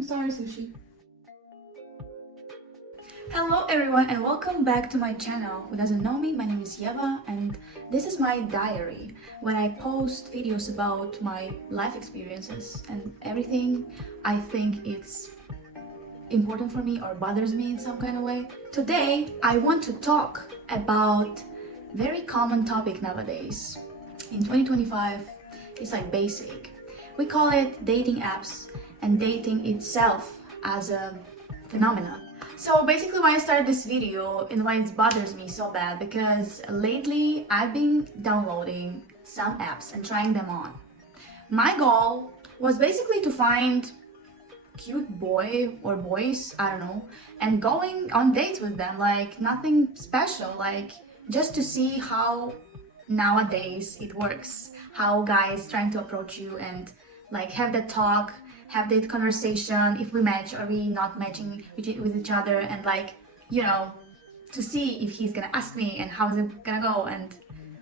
I'm sorry, Sushi. Hello everyone and welcome back to my channel. Who doesn't know me, my name is Yeva and this is my diary when I post videos about my life experiences and everything I think it's important for me or bothers me in some kind of way. Today I want to talk about a very common topic nowadays. In 2025, it's like basic. We call it dating apps and dating itself as a phenomenon. So basically why I started this video and why it bothers me so bad, because lately I've been downloading some apps and trying them on. My goal was basically to find cute boy or boys, I don't know, and going on dates with them, like nothing special, like just to see how nowadays it works, how guys trying to approach you and like have that talk, have that conversation, if we match, are we not matching with each other, and like, you know, to see if he's gonna ask me and how's it gonna go, and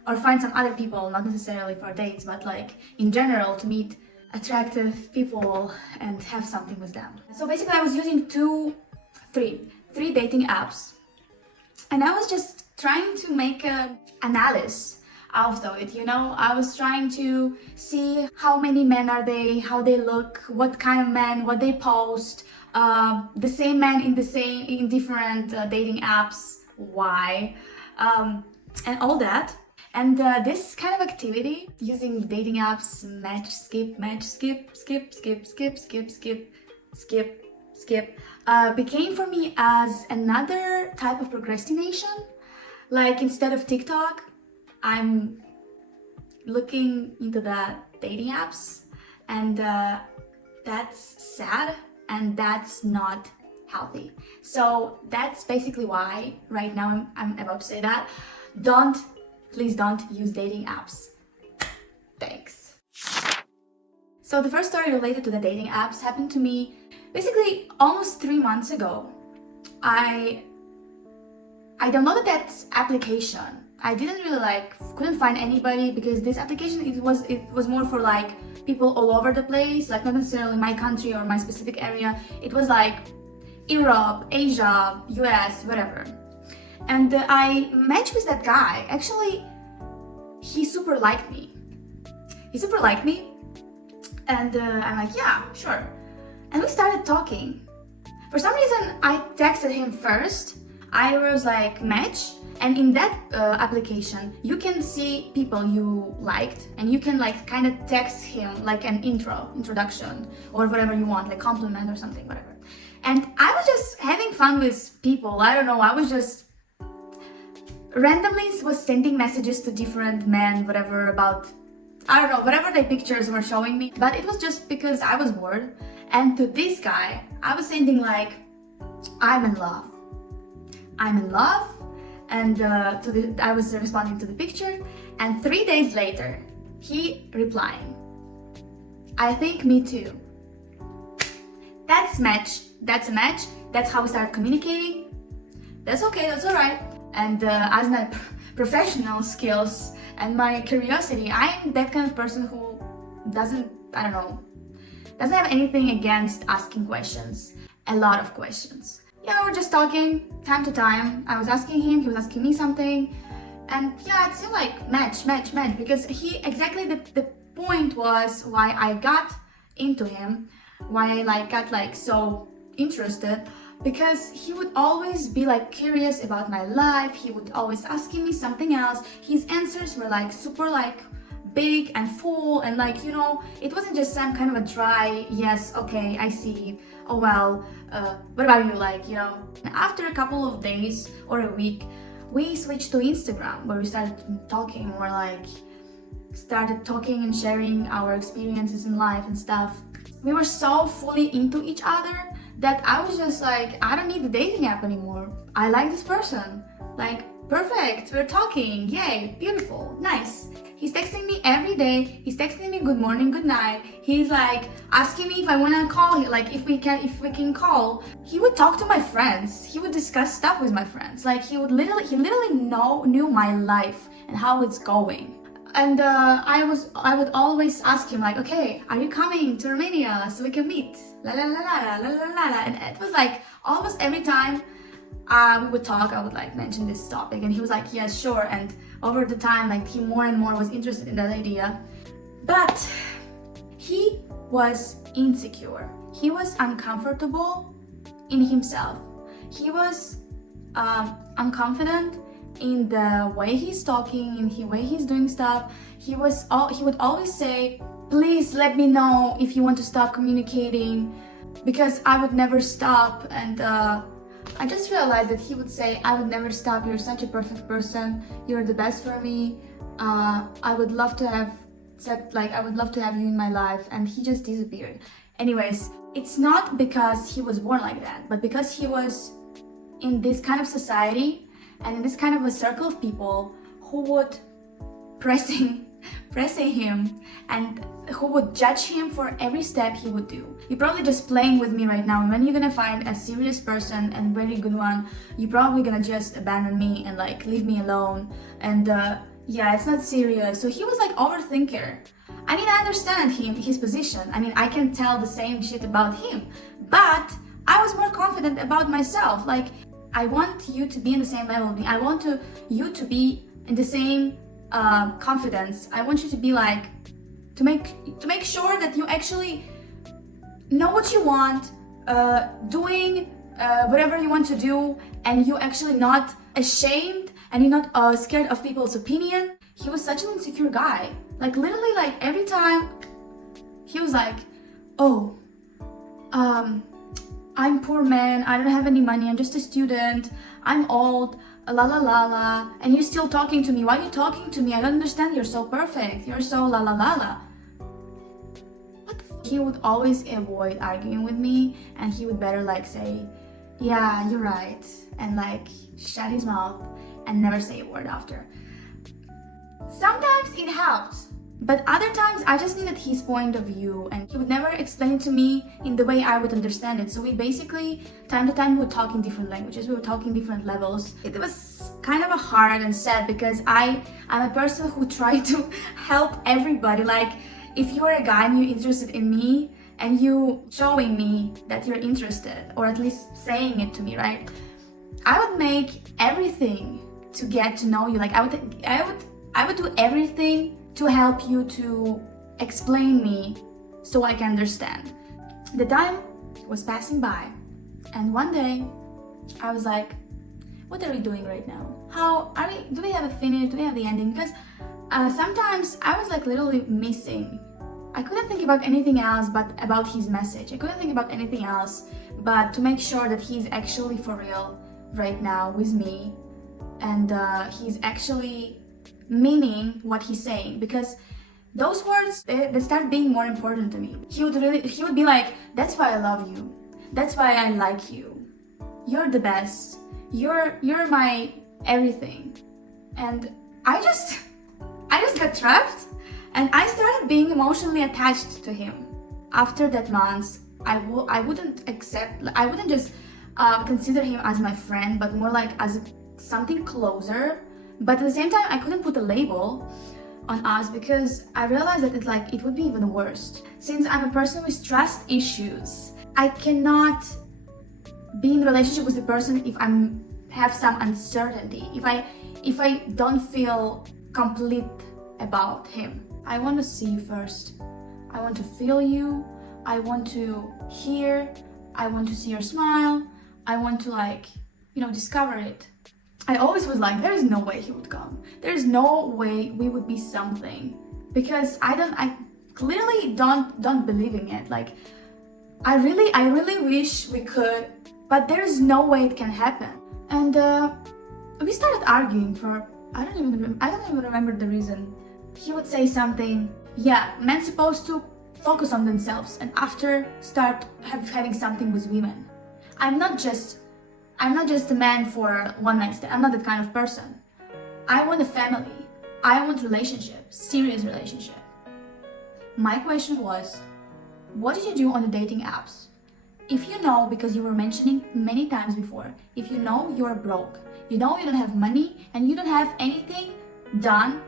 or find some other people, not necessarily for dates, but like in general to meet attractive people and have something with them. So basically I was using three dating apps, and I was just trying to make an analysis out of it, you know. I was trying to see how many men are they, how they look, what kind of men, what they post, the same men in different dating apps, why, and all that. And this kind of activity using dating apps, match, skip, became for me as another type of procrastination. Like instead of TikTok, I'm looking into the dating apps, and that's sad and that's not healthy. So that's basically why right now I'm about to say that please don't use dating apps. Thanks. So the first story related to the dating apps happened to me basically almost 3 months ago. I downloaded that application. I didn't really couldn't find anybody, because this application, it was more for like people all over the place, like not necessarily my country or my specific area. It was like Europe, Asia, US, whatever. And I matched with that guy. Actually, he super liked me. And I'm like, yeah, sure. And we started talking. For some reason, I texted him first. I was like, match. And in that application, you can see people you liked, and you can like kind of text him like an introduction, or whatever you want, like compliment or something, whatever. And I was just having fun with people. I don't know, I was just randomly was sending messages to different men, whatever, about, I don't know, whatever their pictures were showing me. But it was just because I was bored. And to this guy, I was sending like, I'm in love. And I was responding to the picture, and 3 days later, he replying, I think me too. That's a match. That's how we started communicating. That's okay, that's alright. And as my professional skills and my curiosity, I'm that kind of person who doesn't have anything against asking questions, a lot of questions. Yeah, we were just talking time to time. I was asking him, he was asking me something, and yeah, it seemed like match, because he exactly the point was why I got into him, why I got so interested, because he would always be curious about my life. He would always asking me something else. His answers were super big and full, and it wasn't just some kind of a dry yes, okay, I see, oh well, what about you, After a couple of days or a week, we switched to Instagram, where we started talking more, started talking and sharing our experiences in life and stuff. We were so fully into each other that I was just like, I don't need the dating app anymore. I like this person. Perfect, we're talking, yay, beautiful, nice. He's texting me every day. He's texting me good morning, good night. He's asking me if I wanna call, if we can call. He would talk to my friends. He would discuss stuff with my friends. He literally knew my life and how it's going. And I would always ask him like, okay, are you coming to Romania so we can meet? La la la la la la la la. And it was like almost every time we would talk, I would like mention this topic, and he was like, yes, sure. And over the time, like he more and more was interested in that idea. But he was insecure. He was uncomfortable in himself. He was unconfident in the way he's talking, in the way he's doing stuff. He would always say, please let me know if you want to stop communicating, because I would never stop. And I just realized that he would say, I would never stop, you're such a perfect person, you're the best for me, I would love to have you in my life. And he just disappeared. Anyways, it's not because he was born like that, but because he was in this kind of society and in this kind of a circle of people who would pressing him and who would judge him for every step he would do. You're probably just playing with me right now, and when you're gonna find a serious person and very good one, you're probably gonna just abandon me and like leave me alone. And yeah, it's not serious. So he was like overthinker. I mean, I understand his position. I mean, I can tell the same shit about him, but I was more confident about myself. Like, I want you to be in the same level with me. I want you to be in the same confidence. I want you to be like, to make sure that you actually know what you want, doing whatever you want to do, and you're actually not ashamed and you're not scared of people's opinion. He was such an insecure guy. Like literally, like every time he was like, oh, I'm poor man, I don't have any money, I'm just a student, I'm old, la la la la, and you're still talking to me. Why are you talking to me? I don't understand, you're so perfect, you're so la la la la. He would always avoid arguing with me, and he would better like say, yeah, you're right, and like shut his mouth and never say a word after. Sometimes it helps, but other times I just needed his point of view, and he would never explain it to me in the way I would understand it. So we basically, time to time, we would talk in different languages, we would talk in different levels. It was kind of hard and sad because I'm a person who tried to help everybody. Like, if you're a guy and you're interested in me, and you showing me that you're interested, or at least saying it to me, right? I would make everything to get to know you. Like, I would do everything to help you, to explain me so I can understand. The time was passing by, and one day I was like, what are we doing right now? Do we have a finish? Do we have the ending? Because sometimes I was like literally missing. I couldn't think about anything else but about his message. I couldn't think about anything else but to make sure that he's actually for real right now with me, and he's actually meaning what he's saying, because those words, they start being more important to me. He would be like, that's why I love you, that's why I like you, you're the best, you're my everything. And I just got trapped, and I started being emotionally attached to him. After that month, I wouldn't just consider him as my friend, but more like as something closer. But at the same time, I couldn't put a label on us because I realized that it would be even worse. Since I'm a person with trust issues, I cannot be in a relationship with a person if I have some uncertainty, if I don't feel complete about him. I want to see you first. I want to feel you. I want to hear. I want to see your smile. I want to discover it. I always was like, there is no way he would come. There is no way we would be something, because I clearly don't believe in it. Like, I really wish we could, but there is no way it can happen. And we started arguing for I don't even remember the reason. He would say something, yeah, men's supposed to focus on themselves and after start having something with women. I'm not just a man for one night stand. I'm not that kind of person. I want a family. I want relationship, serious relationship. My question was, what did you do on the dating apps? If you know, because you were mentioning many times before, if you know you're broke, you know you don't have money, and you don't have anything done,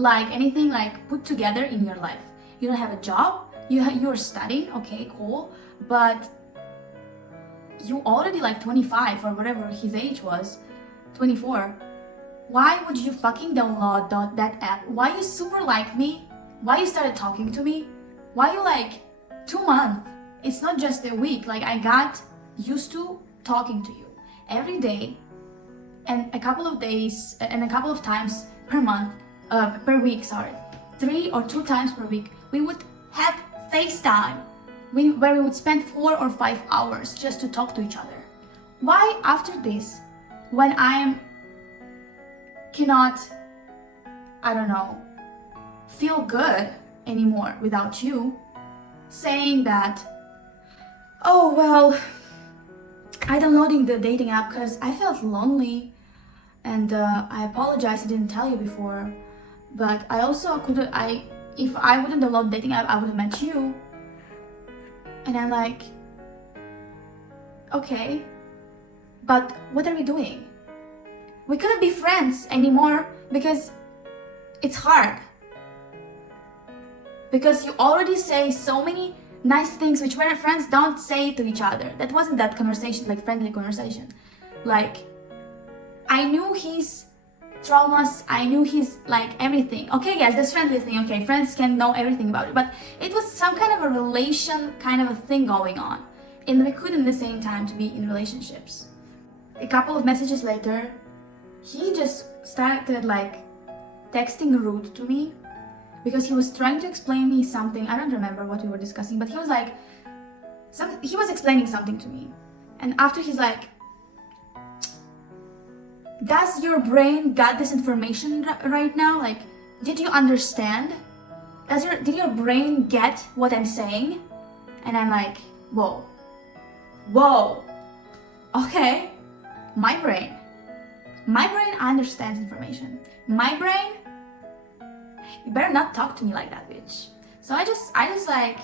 like anything like put together in your life. You don't have a job, you're studying, okay, cool, but you already like 25 or whatever his age was, 24. Why would you fucking download that app? Why you super like me? Why you started talking to me? Why you like 2 months? It's not just a week. Like I got used to talking to you every day, and a couple of days and a couple of times per month, per week, sorry, 3 or 2 times per week, we would have FaceTime, where we would spend 4 or 5 hours just to talk to each other. Why after this, when I cannot, I don't know, feel good anymore without you, saying that, oh well, I downloading the dating app because I felt lonely, and I apologize I didn't tell you before, but I also couldn't, if I wouldn't download dating app, I would have met you. And I'm like, okay, but what are we doing? We couldn't be friends anymore because it's hard. Because you already say so many nice things which friends don't say to each other. That wasn't that conversation, like friendly conversation. Like, I knew his traumas, I knew his like everything. Okay, yes, that's friendly thing, okay, friends can know everything about it. But it was some kind of a relation kind of a thing going on. And we couldn't at the same time to be in relationships. A couple of messages later, he just started like texting rude to me because he was trying to explain me something. I don't remember what we were discussing, but he was like, he was explaining something to me. And after he's like, does your brain got this information right now? Like, did you understand? Did your brain get what I'm saying? And I'm like, whoa, okay, my brain understands information. My brain, you better not talk to me like that, bitch. So I just like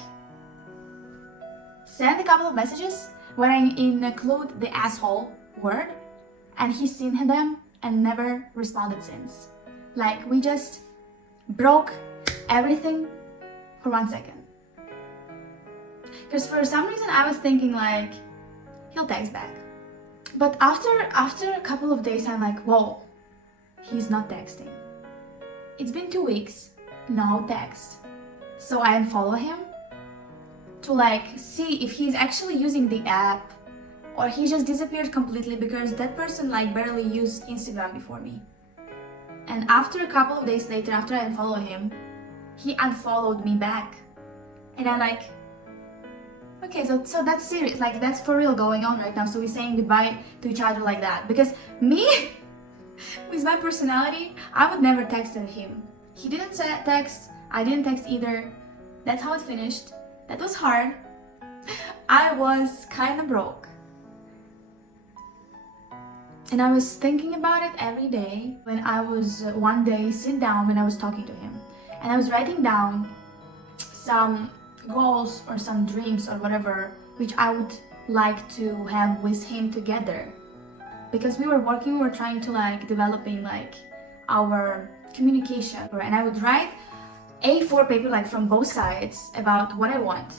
send a couple of messages where I include the asshole word, and he's seen them and never responded since. Like, we just broke everything for 1 second. Because for some reason I was thinking like, he'll text back. But after a couple of days, I'm like, whoa, he's not texting. It's been 2 weeks, no text. So I unfollow him to like see if he's actually using the app, or he just disappeared completely, because that person like barely used Instagram before me. And after a couple of days later, after I unfollow him, he unfollowed me back. And I'm like, okay, so that's serious, like that's for real going on right now. So we're saying goodbye to each other like that. Because me, with my personality, I would never text him. He didn't text, I didn't text either. That's how it finished. That was hard. I was kind of broke. And I was thinking about it every day when I was one day sit down when I was talking to him. And I was writing down some goals or some dreams or whatever which I would like to have with him together. Because we were trying to like developing like our communication. And I would write A4 paper like from both sides about what I want.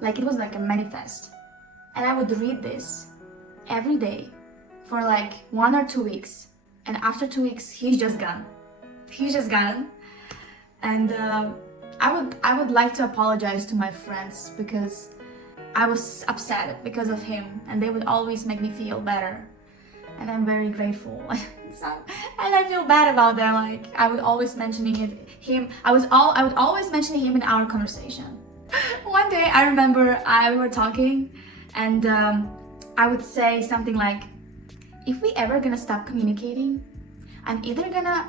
Like it was like a manifest. And I would read this every day for like 1 or 2 weeks. And after 2 weeks, he's just gone. He's just gone. And I would like to apologize to my friends because I was upset because of him, and they would always make me feel better. And I'm very grateful. And I feel bad about that. Like I would always mentioning him. I would always mention him in our conversation. One day I remember we were talking, and I would say something like, if we ever gonna stop communicating, I'm either gonna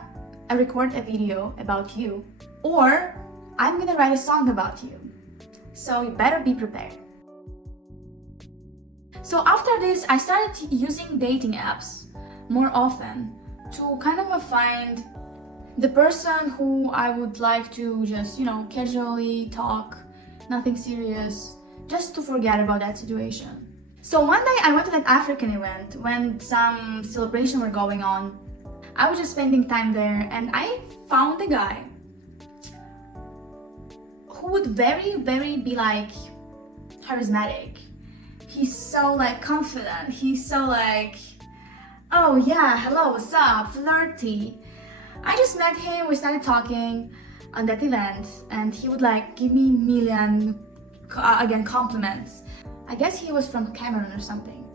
record a video about you, or I'm gonna write a song about you. So you better be prepared. So after this, I started using dating apps more often to kind of find the person who I would like to just, casually talk, nothing serious, just to forget about that situation. So one day I went to that African event when some celebration were going on. I was just spending time there, and I found a guy who would very be like charismatic. He's so like confident. He's so like, oh yeah, hello, what's up, flirty. I just met him, we started talking on that event, and he would like give me million again compliments. I guess he was from Cameroon or something.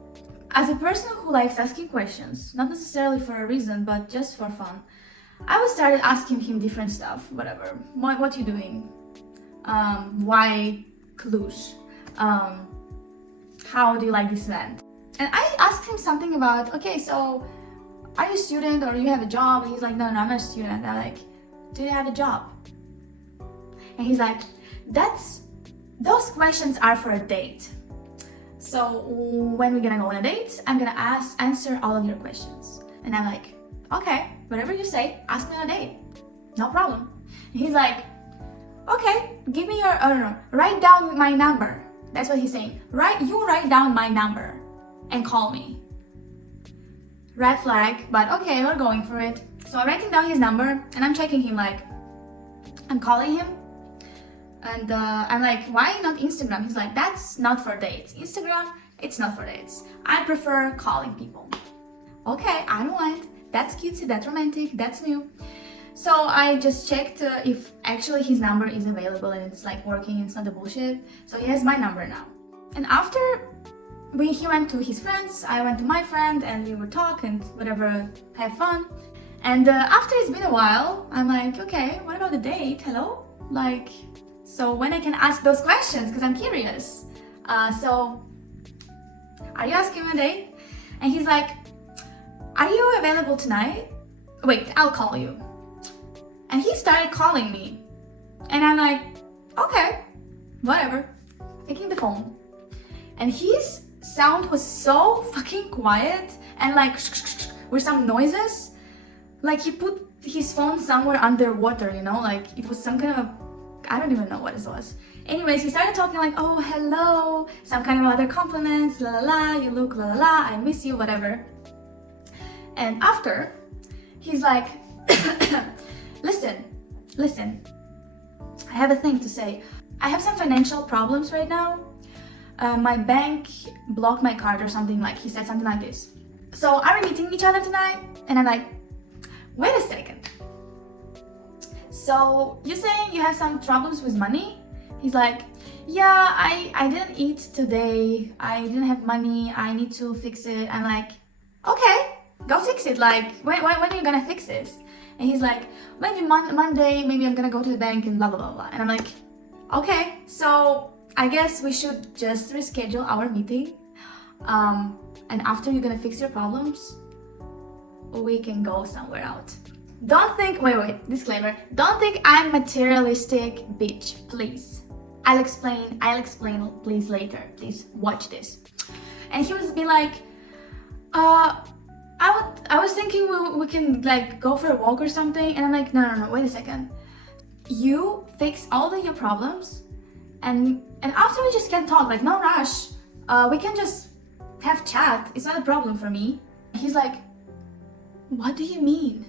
As a person who likes asking questions, not necessarily for a reason, but just for fun, I would start asking him different stuff, whatever. What you doing? Why Cluj? How do you like this event? And I asked him something about, okay, so are you a student or you have a job? And he's like, no, I'm not a student. I'm like, do you have a job? And he's like, those questions are for a date. So when we're gonna go on a date, I'm gonna answer all of your questions. And I'm like, okay, whatever you say, ask me on a date. No problem. And he's like, okay, give me your, write down my number. That's what he's saying. You write down my number and call me. Red flag, but okay, we're going for it. So I'm writing down his number and I'm checking him, like, I'm calling him. And I'm like, why not Instagram? He's like, that's not for dates. Instagram, it's not for dates. I prefer calling people. Okay, I don't mind. That's cutesy, that's romantic, that's new. So I just checked if actually his number is available and it's like working, it's not a bullshit. So he has my number now. And after he went to his friends, I went to my friend, and we would talk and whatever, have fun. And after it's been a while, I'm like, okay, what about the date? Hello? Like, so when I can ask those questions, because I'm curious. So, are you asking me a date? And he's like, are you available tonight? Wait, I'll call you. And he started calling me. And I'm like, okay, whatever. Taking the phone. And his sound was so fucking quiet and like with some noises. Like he put his phone somewhere underwater, you know, like it was some kind of, I don't even know what it was. Anyways, he started talking like, oh, hello, some kind of other compliments, la la la, you look la la la, I miss you, whatever. And after, he's like, listen, I have a thing to say. I have some financial problems right now. My bank blocked my card or something, like he said something like this. So are we meeting each other tonight? And I'm like, wait a second. So you're saying you have some problems with money? He's like, yeah, I didn't eat today. I didn't have money. I need to fix it. I'm like, okay, go fix it. Like, when are you gonna fix this? And he's like, maybe Monday, maybe I'm gonna go to the bank and blah, blah, blah, blah. And I'm like, okay, so I guess we should just reschedule our meeting. And after you're gonna fix your problems, we can go somewhere out. Don't think, wait, disclaimer. Don't think I'm materialistic, bitch, please. I'll explain, please later. Please watch this. And he was be like, I was thinking we can like go for a walk or something. And I'm like, no, wait a second. You fix all of your problems and after we just can talk, like no rush. We can just have chat. It's not a problem for me. He's like, what do you mean?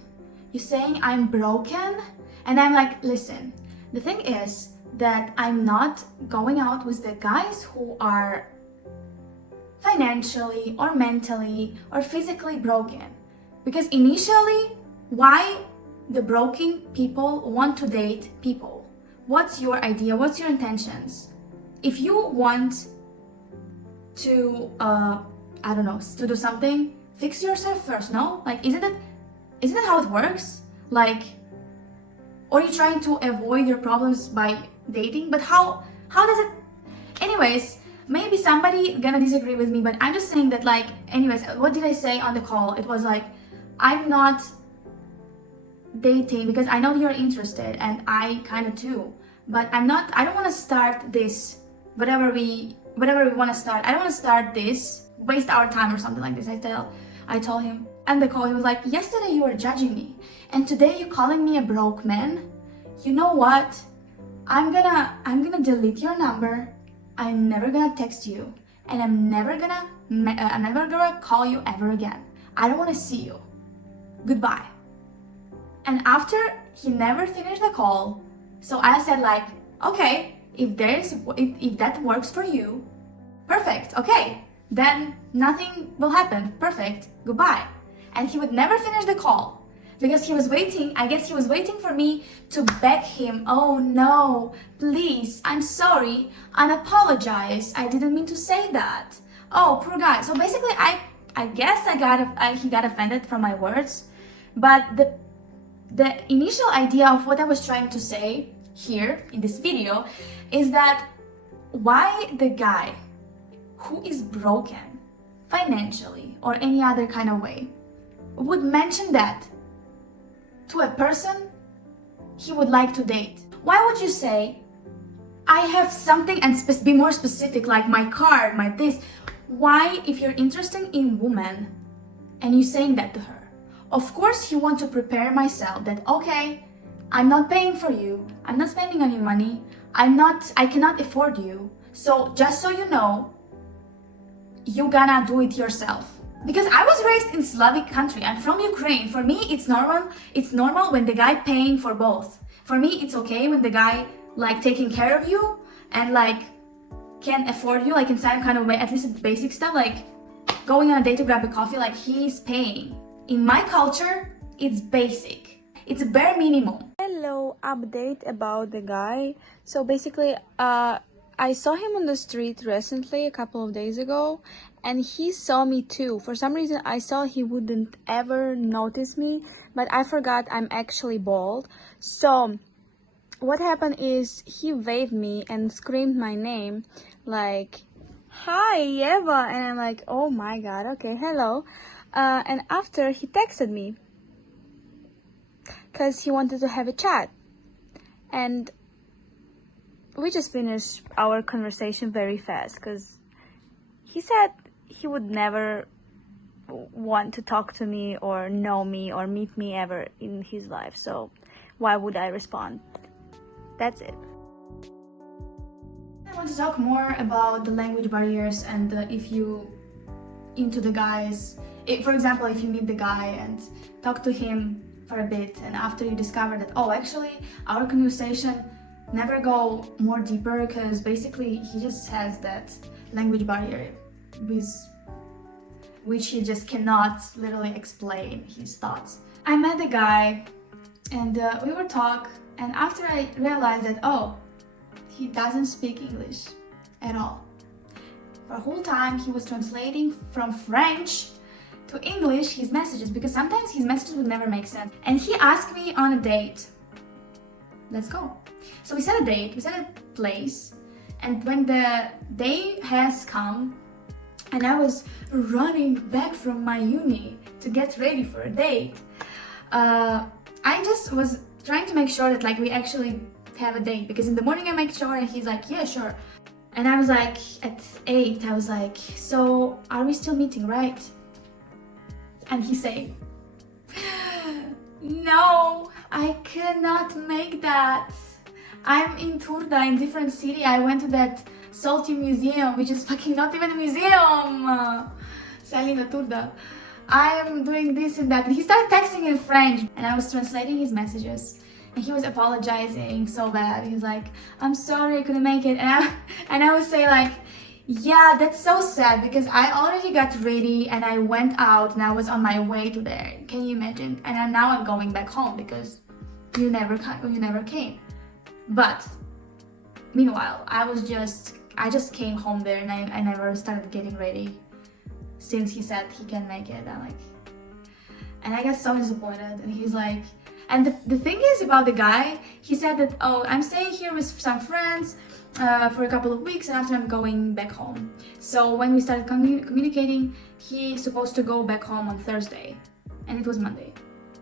You're saying I'm broken? And I'm like, listen, the thing is that I'm not going out with the guys who are financially or mentally or physically broken. Because initially, why the broken people want to date people? What's your idea? What's your intentions? If you want to, I don't know, to do something, fix yourself first, no? Like, isn't that how it works? Like, or you're trying to avoid your problems by dating? But how does it? Anyways, maybe somebody gonna disagree with me, but I'm just saying that, like, anyways, what did I say on the call? It was like, I'm not dating because I know you're interested and I kind of too, but I don't want to start this, whatever we want to start. I don't want to start this, waste our time or something like this. I told him. And the call, he was like, yesterday you were judging me and today you're calling me a broke man. You know what? I'm gonna delete your number. I'm never gonna text you and I'm never gonna call you ever again. I don't want to see you. Goodbye. And after he never finished the call, so I said like, Okay, if that works for you, perfect, okay, then nothing will happen. Perfect, goodbye. And he would never finish the call because he was waiting. I guess he was waiting for me to beg him. Oh no, please, I'm sorry, and apologize. I didn't mean to say that. Oh, poor guy. So basically, I guess he got offended from my words, but the initial idea of what I was trying to say here in this video is that why the guy who is broken financially or any other kind of way would mention that to a person he would like to date. Why would you say, I have something, and be more specific, like my card, my this? Why, if you're interested in women and you're saying that to her, of course you want to prepare myself that, okay, I'm not paying for you, I'm not spending any money, I cannot afford you, so just so you know, you gonna do it yourself. Because I was raised in Slavic country, I'm from Ukraine. For me, it's normal when the guy paying for both. For me, it's okay when the guy like taking care of you and like can afford you, like in some kind of way, at least basic stuff, like going on a date to grab a coffee, like he's paying. In my culture, it's basic. It's a bare minimum. Hello, update about the guy. So basically, I saw him on the street recently, a couple of days ago, and he saw me too. For some reason, I saw he wouldn't ever notice me, but I forgot I'm actually bald. So what happened is he waved me and screamed my name like, "Hi, Eva," and I'm like, oh my god, okay, hello. And after he texted me because he wanted to have a chat, and we just finished our conversation very fast because he said he would never want to talk to me or know me or meet me ever in his life, so why would I respond? That's it. I want to talk more about the language barriers and if you into the guys. For example, if you meet the guy and talk to him for a bit, and after you discover that, oh, actually our conversation never go more deeper because basically he just has that language barrier with which he just cannot literally explain his thoughts. I met the guy and we were talk, and after I realized that, oh, he doesn't speak English at all. For a whole time he was translating from French to English his messages, because sometimes his messages would never make sense. And he asked me on a date. Let's go. So we set a date, we set a place, and when the day has come and I was running back from my uni to get ready for a date, I just was trying to make sure that like we actually have a date, because in the morning I make sure and he's like, yeah, sure. And I was like, at 8, I was like, so are we still meeting, right? And he said, no, I cannot make that. I'm in Turda, in different city. I went to that salty museum, which is fucking not even a museum. Selling a Turda. I'm doing this and that. And he started texting in French, and I was translating his messages. And he was apologizing so bad. He was like, I'm sorry I couldn't make it. And I would say like, yeah, that's so sad because I already got ready and I went out and I was on my way to there. Can you imagine? And now I'm going back home because you never came. But meanwhile, I just came home there and I never started getting ready since he said he can make it. And I got so disappointed. And he's like, and the thing is about the guy, he said that, oh, I'm staying here with some friends for a couple of weeks and after I'm going back home. So when we started communicating, he's supposed to go back home on Thursday and it was Monday.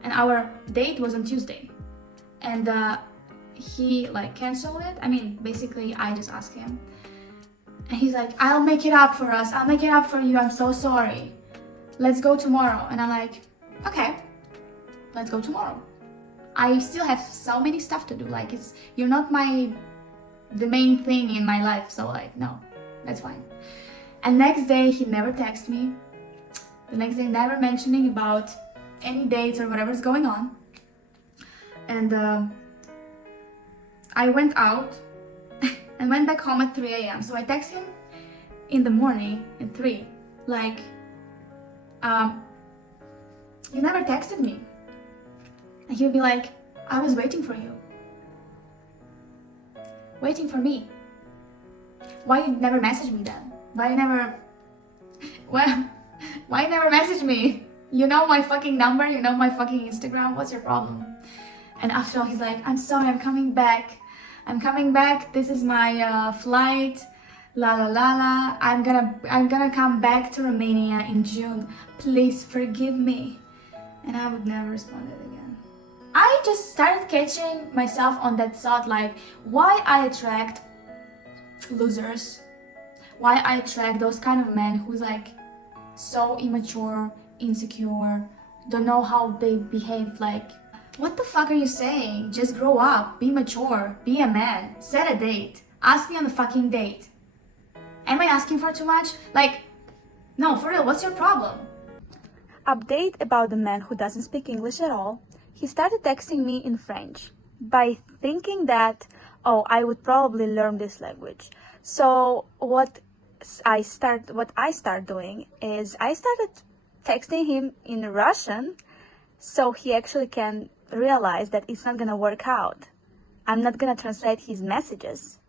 And our date was on Tuesday. And he like canceled it. I mean, basically I just asked him. And he's like, I'll make it up for us. I'll make it up for you. I'm so sorry. Let's go tomorrow. And I'm like, okay, let's go tomorrow. I still have so many stuff to do. Like you're not the main thing in my life. So like, no, that's fine. And next day he never texted me. The next day never mentioning about any dates or whatever's going on. And I went out and went back home at 3 a.m. So I text him in the morning at 3, like, you never texted me. And he would be like, I was waiting for you. Waiting for me. Why you never message me then? Why you never message me? You know my fucking number, you know my fucking Instagram, what's your problem? And after all, he's like, I'm sorry, I'm coming back. This is my flight. La la la la. I'm gonna come back to Romania in June. Please forgive me. And I would never respond again. I just started catching myself on that thought, like, why I attract losers? Why I attract those kind of men who's like so immature, insecure, don't know how they behave. Like, what the fuck are you saying? Just grow up, be mature, be a man, set a date, ask me on a fucking date. Am I asking for too much? Like, no, for real, what's your problem? Update about the man who doesn't speak English at all. He started texting me in French by thinking that, oh, I would probably learn this language. So what I start doing is I started texting him in Russian so he actually can realize that it's not gonna work out. I'm not gonna translate his messages.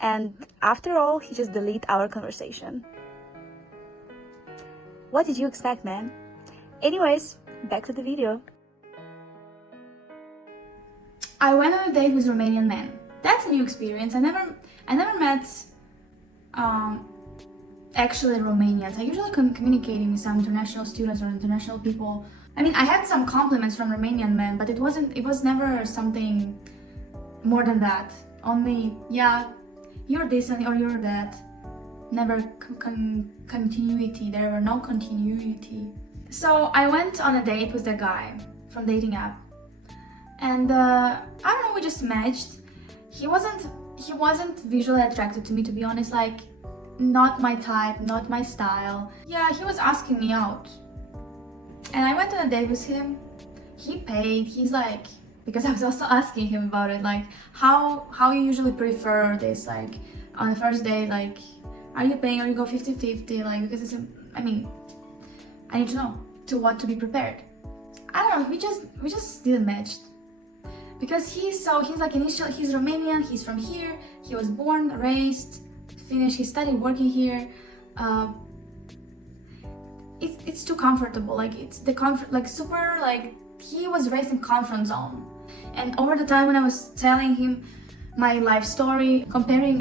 And after all, he just deleted our conversation. What did you expect, man? Anyways, back to the video. I went on a date with Romanian men. That's a new experience. I never met actually Romanians. I usually communicating with some international students or international people. I mean, I had some compliments from Romanian men, but it was never something more than that. Only, yeah, you're this or you're that. Never continuity. There were no continuity. So I went on a date with the guy from dating app, and I don't know, we just matched. He wasn't visually attracted to me, to be honest. Like, not my type, not my style. Yeah, he was asking me out, and I went on a date with him. He paid. He's like, because I was also asking him about it, like how you usually prefer this, like on the first date, like are you paying or you go 50-50, like, because it's I mean, I need to know to what to be prepared. I don't know, we just didn't match. Because he's Romanian, he's from here, he was born, raised, finished, he studied working here. It's too comfortable, like it's the comfort, like super, like he was raised in comfort zone. And over the time when I was telling him my life story, comparing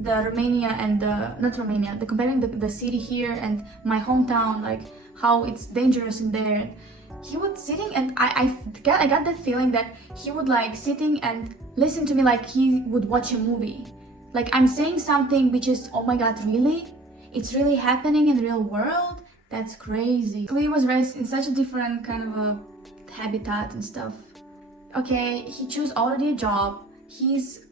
the Romania and comparing the city here and my hometown, like how it's dangerous in there, he would sitting, and I got that feeling that he would like sitting and listen to me like he would watch a movie. Like I'm saying something which is, oh my god, really? It's really happening in the real world? That's crazy. He was raised in such a different kind of a habitat and stuff. Okay, he chose already a job. He's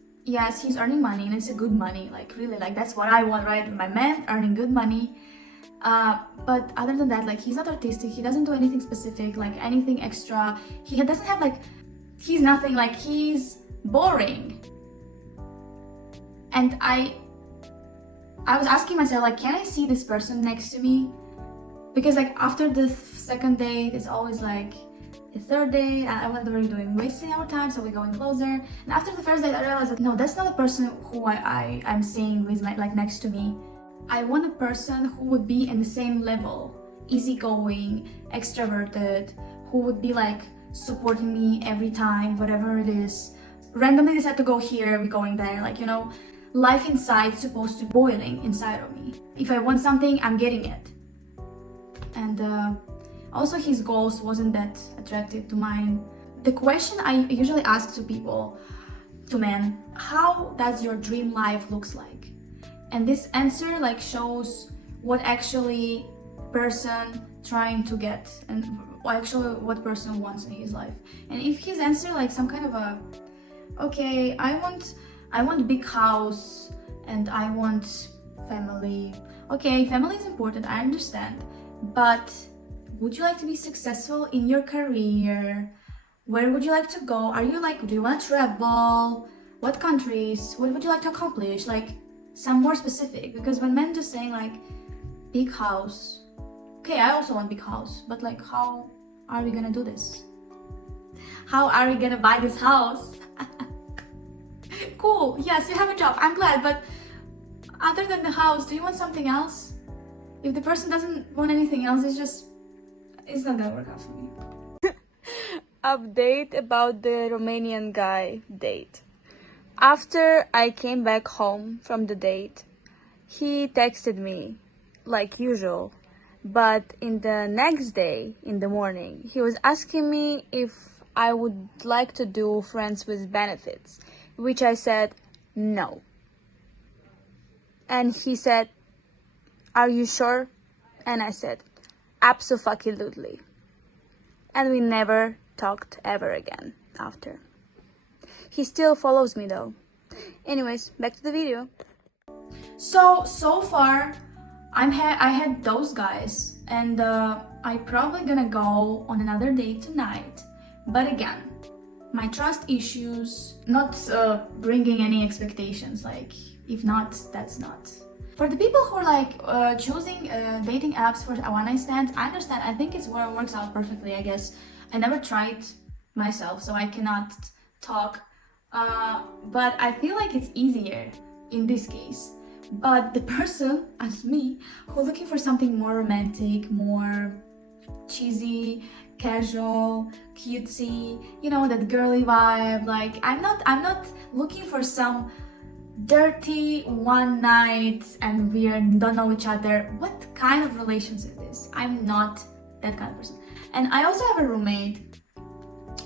earning money, and it's a good money. Like really, like that's what I want, right? My man earning good money. But other than that, like he's not artistic. He doesn't do anything specific, like anything extra. He doesn't have like, he's nothing. Like he's boring. And I was asking myself, like, can I see this person next to me? Because like after the second date, it's always like the third date. I was already wasting our time, so we're going closer. And after the first date, I realized that no, that's not a person who I'm seeing with like next to me. I want a person who would be in the same level, easygoing, extroverted, who would be like supporting me every time, whatever it is. Randomly decide to go here, we're going there, like, you know, life inside is supposed to be boiling inside of me. If I want something, I'm getting it. And also his goals wasn't that attractive to mine. The question I usually ask to people, to men, how does your dream life looks like? And this answer like shows what actually person trying to get and actually what person wants in his life. And if his answer like some kind of a, okay, I want big house and I want family. Okay, family is important, I understand. But would you like to be successful in your career? Where would you like to go? Are you like, do you want to travel? what countries, what would you like to accomplish, like some more specific. Because when men just saying like big house, okay, I also want big house, but like how are we gonna do this? How are we gonna buy this house? Cool, yes, you have a job, I'm glad, but other than the house, do you want something else? If the person doesn't want anything else, it's not gonna work out for me. Update about the Romanian guy date. After I came back home from the date, he texted me like usual, but in the next day in the morning, he was asking me if I would like to do friends with benefits, which I said no. And he said, "Are you sure?" And I said, "Abso-fucking-lutely." And we never talked ever again after. He still follows me though. Anyways, back to the video. So far, I had those guys, and I probably gonna go on another date tonight. But again, my trust issues, not bringing any expectations. Like, if not, that's not. For the people who are like choosing dating apps for a one-night stand, I understand. I think it's where it works out perfectly. I guess I never tried myself, so I cannot talk. But I feel like it's easier in this case. But the person, as me, who's looking for something more romantic, more cheesy, casual, cutesy, you know, that girly vibe. Like, I'm not looking for some dirty one night and we don't know each other. What kind of relationship is this? I'm not that kind of person. And I also have a roommate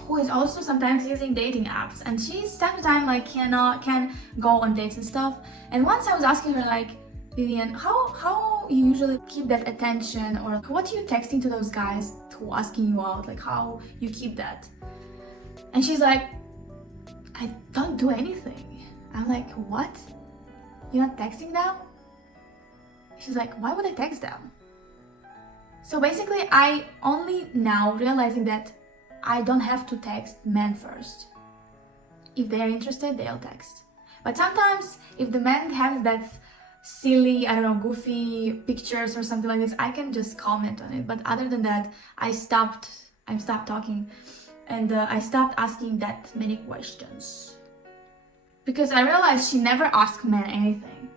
who is also sometimes using dating apps, and she's time to time like can go on dates and stuff. And once I was asking her like, Vivian, how you usually keep that attention, or what are you texting to those guys who asking you out, like how you keep that? And she's like, I don't do anything. I'm like, what? You're not texting them? She's like, why would I text them? So basically, I only now realizing that I don't have to text men first. If they're interested, they'll text. But sometimes, if the man has that silly, I don't know, goofy pictures or something like this, I can just comment on it. But other than that, I stopped talking, and I stopped asking that many questions. Because I realized she never asked men anything.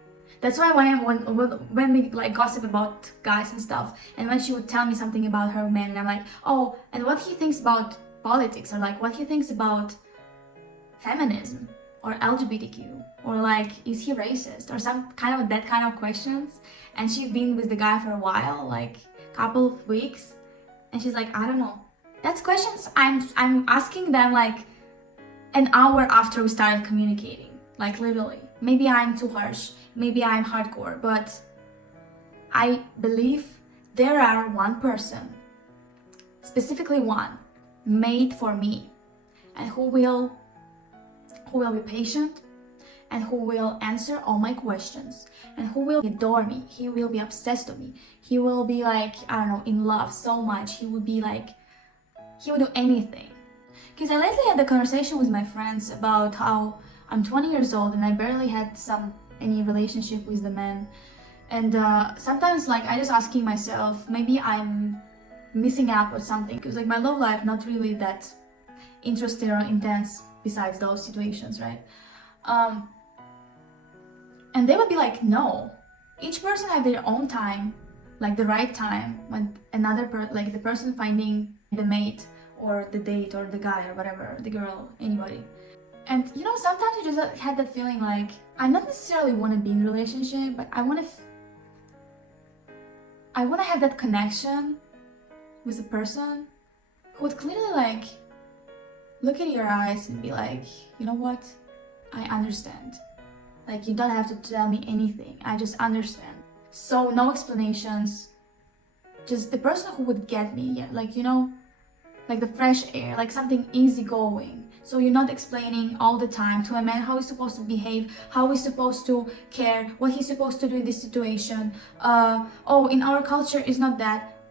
That's why when we like gossip about guys and stuff, and when she would tell me something about her man, and I'm like, oh, and what he thinks about politics, or like what he thinks about feminism or LGBTQ, or like is he racist, or some kind of that kind of questions. And she's been with the guy for a while, like a couple of weeks, and she's like, I don't know. That's questions I'm asking them like an hour after we started communicating, like literally. Maybe I'm too harsh, maybe I'm hardcore, but I believe there are one person, specifically one, made for me, and who will be patient, and who will answer all my questions, and who will adore me. He will be obsessed with me. He will be like, I don't know, in love so much. He would be like, he would do anything. Because I lately had a conversation with my friends about how I'm 20 years old and I barely had any relationship with the men. And sometimes like I just asking myself, maybe I'm missing out or something. Because like my love life not really that interesting or intense besides those situations, right? And they would be like, no. Each person had their own time, like the right time, when like the person finding the mate or the date or the guy or whatever, the girl, anybody. And you know, sometimes you just had that feeling like, I not necessarily want to be in a relationship, but I want to have that connection with a person who would clearly like look in your eyes and be like, you know what, I understand. Like, you don't have to tell me anything, I just understand. So no explanations, just the person who would get me, yeah, like, you know, like the fresh air, like something easygoing. So you're not explaining all the time to a man how he's supposed to behave, how he's supposed to care, what he's supposed to do in this situation. Oh, in our culture is not that.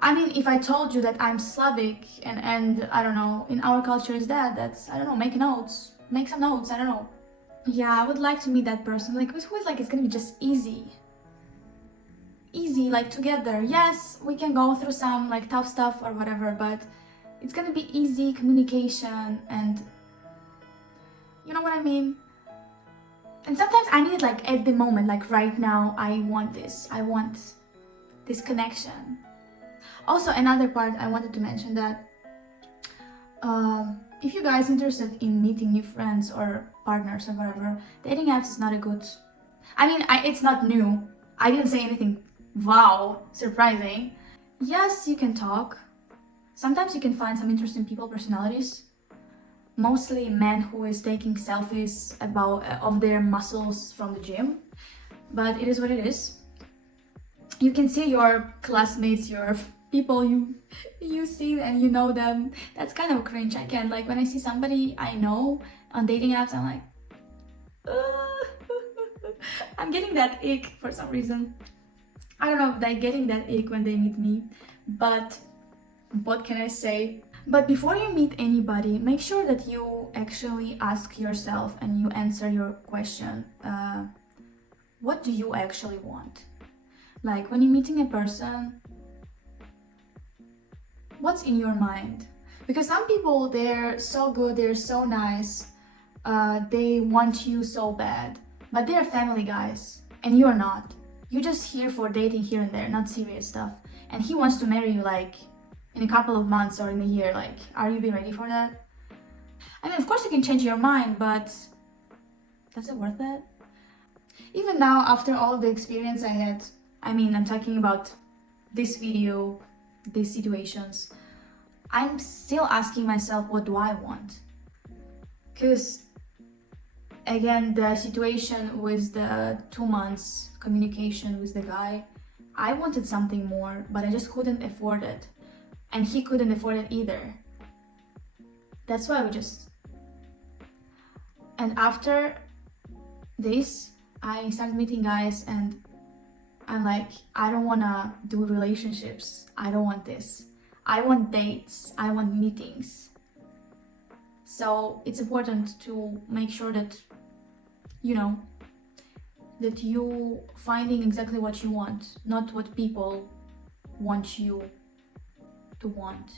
I mean, if I told you that I'm Slavic and I don't know, in our culture is that's, I don't know, make notes. make some notes, I don't know. Yeah, I would like to meet that person, like, who is like, it's gonna be just easy, like, together. Yes, we can go through some like tough stuff or whatever, but it's gonna be easy communication, and you know what I mean. And sometimes I need it like at the moment, like right now, I want this connection. Also, another part I wanted to mention that if you guys interested in meeting new friends or partners or whatever, dating apps is not a good, I mean, it's not new. I didn't say anything wow surprising. Yes, you can talk. Sometimes you can find some interesting people, personalities, mostly men who is taking selfies of their muscles from the gym, but it is what it is. You can see your classmates, your people you see and you know them. That's kind of cringe. I can't, like, when I see somebody I know on dating apps, I'm like, I'm getting that ick for some reason. I don't know if they're getting that ick when they meet me, but what can I say? But before you meet anybody, make sure that you actually ask yourself and you answer your question. What do you actually want? Like, when you're meeting a person, what's in your mind? Because some people, they're so good, they're so nice, they want you so bad, but they're family guys, and you're not. You're just here for dating here and there, not serious stuff. And he wants to marry you like in a couple of months or in a year. Like, are you ready for that? I mean, of course you can change your mind, but is it worth it? Even now, after all the experience I had, I mean, I'm talking about this video, these situations, I'm still asking myself, what do I want? Because again, the situation with the 2 months communication with the guy, I wanted something more, but I just couldn't afford it. And he couldn't afford it either. That's why and after this, I started meeting guys and I'm like, I don't wanna do relationships. I don't want this. I want dates. I want meetings. So it's important to make sure that, you know, that you finding exactly what you want, not what people want you to want.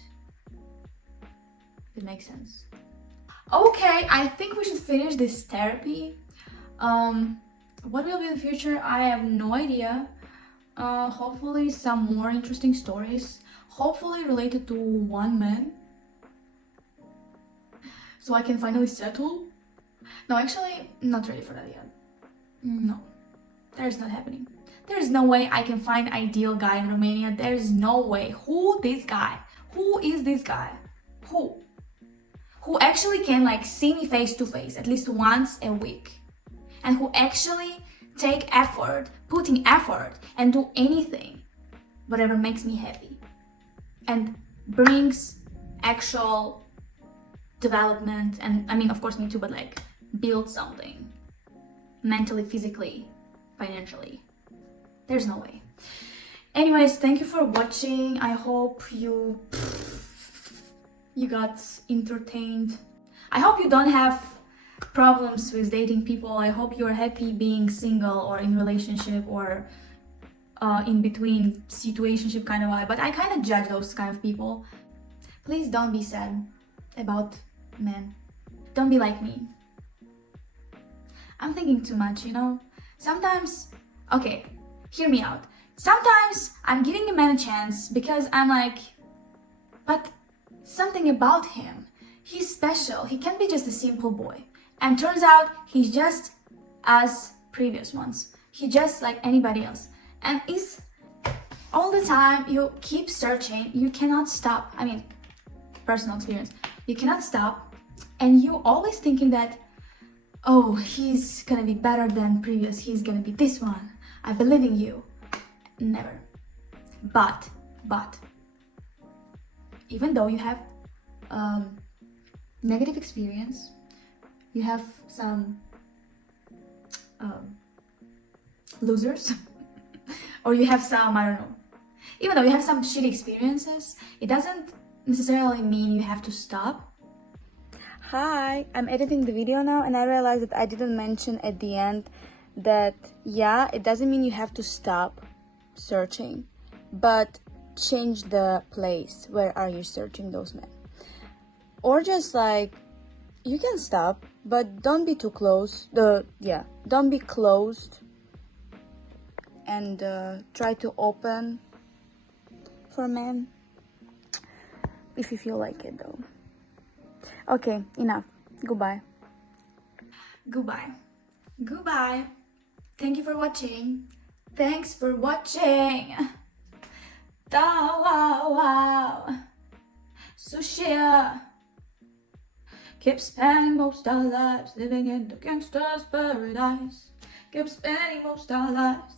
If it makes sense. Okay, I think we should finish this therapy. What will be the future? I have no idea. Hopefully some more interesting stories, hopefully related to one man, so I can finally settle. No, actually, not ready for that yet. No, that is not happening. There is no way I can find ideal guy in Romania. There is no way. Who is this guy? Who actually can like see me face to face at least once a week, and who actually putting effort and do anything, whatever makes me happy and brings actual development, and I mean, of course, me too, but like build something mentally, physically, financially. There's no way. Anyways, thank you for watching. I hope you got entertained. I hope you don't have problems with dating people. I hope you're happy being single or in relationship or in between situationship kind of vibe. But I kind of judge those kind of people. Please don't be sad about men. Don't be like me. I'm thinking too much, you know? Sometimes, okay, hear me out. Sometimes I'm giving a man a chance because I'm like, but something about him. He's special. He can't be just a simple boy. And turns out he's just as previous ones. He's just like anybody else. And it's all the time you keep searching. You cannot stop. I mean, personal experience. You cannot stop. And you always thinking that, oh, he's gonna be better than previous. He's gonna be this one. I believe in you. Never. But, even though you have negative experience, you have some losers, or you have some, I don't know, even though you have some shitty experiences, it doesn't necessarily mean you have to stop. Hi, I'm editing the video now and I realized that I didn't mention at the end that, yeah, it doesn't mean you have to stop searching, but change the place. Where are you searching those men? Or just like, you can stop, but don't be too close. Don't be closed, and try to open for men if you feel like it though. Okay, enough. Goodbye. Goodbye. Goodbye. Thank you for watching. Thanks for watching. Da wow wow. Sushi. Keep spending most our lives living in the gangster's paradise. Keep spending most our lives